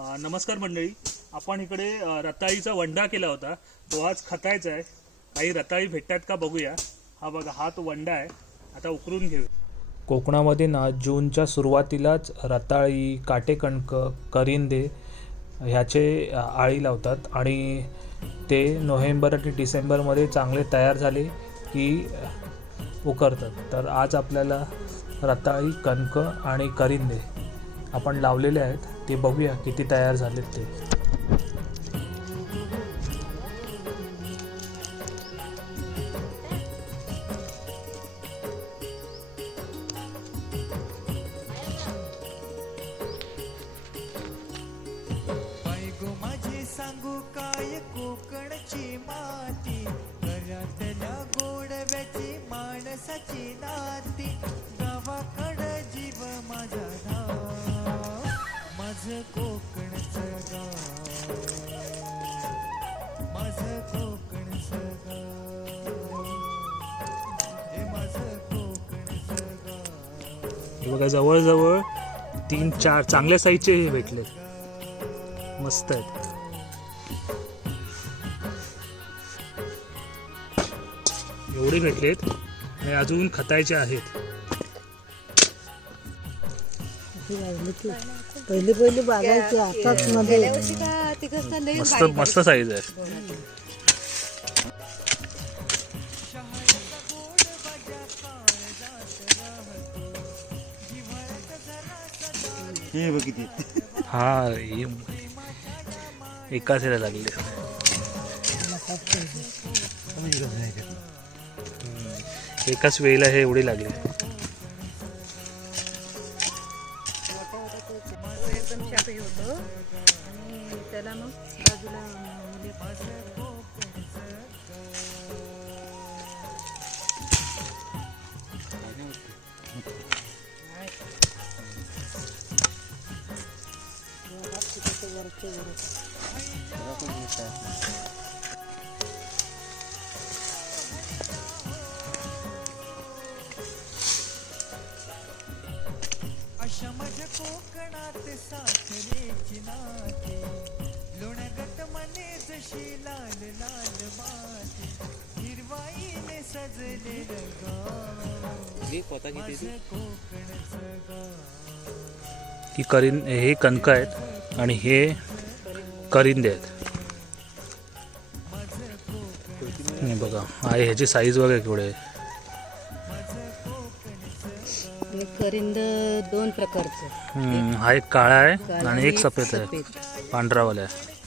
नमस्कार मंडळी. आपण इकडे रताळीचा वंडा केला होता. तो आज खतायचा आहे. काही रताळी भेटतात का बघूया. हा बघा हा तो वंडा आहे. आता उकरून घेऊ कोकणामध्ये ना जूनच्या सुरुवातीलाच रताळी काटेकणक करिंदे ह्याचे आळी लावतात आणि ते नोव्हेंबर आणि डिसेंबरमध्ये चांगले तयार झाले की उकरतात. तर आज आपल्याला रताळी कणकं आणि करिंदे आपण लावलेले आहेत. ते बघूया किती तयार झालेत ते. माझी सांगू काय कोकणची माती? घरातल्या गोडव्याची माणसाची ना कोकणचं गाव कोकणचं गाव हे माझं कोकणचं गाव हे बघा जवळजवळ तीन चार चांगल्या साईजचे हे भेटले. मस्त आहेत. एवढे भेटलेत आणि अजून खतायचे आहेत. पहिली पहिली बागायची आताच मध्ये. मस्त मस्त साईज आहे. हे बघितले हा हे एकाच ह्याला लागले. एकाच वेळेला हे एवढे लागले. एकदम शापी होतो. आणि त्याला मग बाजूला मुली अशा कोकणात साखरेची नाते लोण्यागत मने जशी लाल लाल माती. हिरवाईने सजलेलं गाव माझं कोकणचं गाव. ही करिन हे कणक आहेत आणि हे करिंदे आहेत. हे बघा आहे ह्याची साईज बघा केवढे आहे. हे करिंद दोन प्रकारचं. हम्म, हा एक काळा आहे आणि एक सफेद आहे. पांढरावाला आहे.